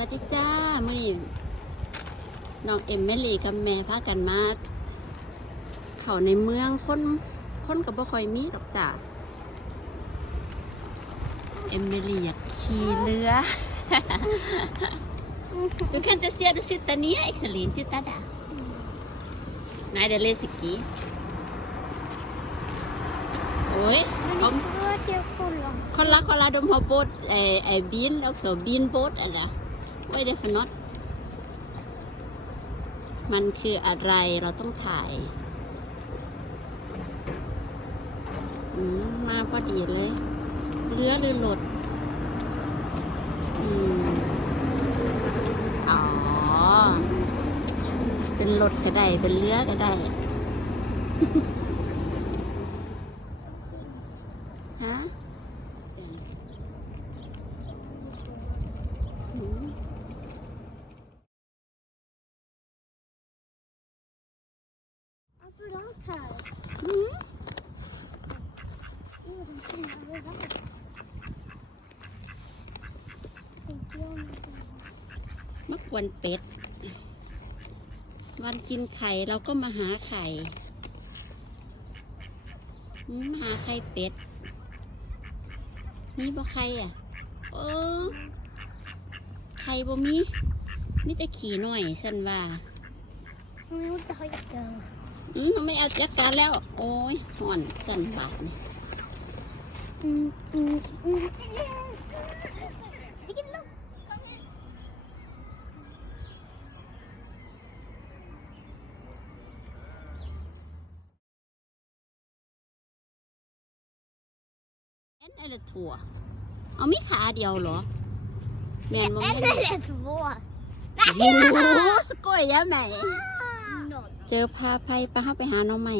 วัสดีจ้ามื่อนี้น้องเอ็มแมลี่กับแม่พากันมาเขาในเมืองคนคนกับบ่ค่อยมีหรอกจ้าเอ็มแมลี่อยากขี่เรือ Du kan inte se, du sitter ner Excelin, titta där. Nej, det är Lesiki. Oj, kom. Kolla, kolla, de har båt, äh, äh, bil också, bilbåt eller? Vad är det för not มันคืออะไรเราต้องถ่ายมาพอดีเลย เรือหรือรถอ๋อ เป็นรถก็ได้ เป็นเรือก็ได้ ฮะ มอืมมะกวนเป็ด วันกินไข่เราก็มาหาไข่อืมหาไข่เป็ด มีบ่ไข่อะ โอ้ไข่บ่มีมีแต่ขี่หน่อยสันว่าอื มไม่เอาจักการแล้ว โอ้ยห่อนสันบาดนี่เอ็นอะไรถั่ว เอามีขาเดียวเหรอ แมนบ่แม่น Eller två. โอ้โหสกอยยะแม่ เจอพาไปไปห้าไปหาน้องใหม่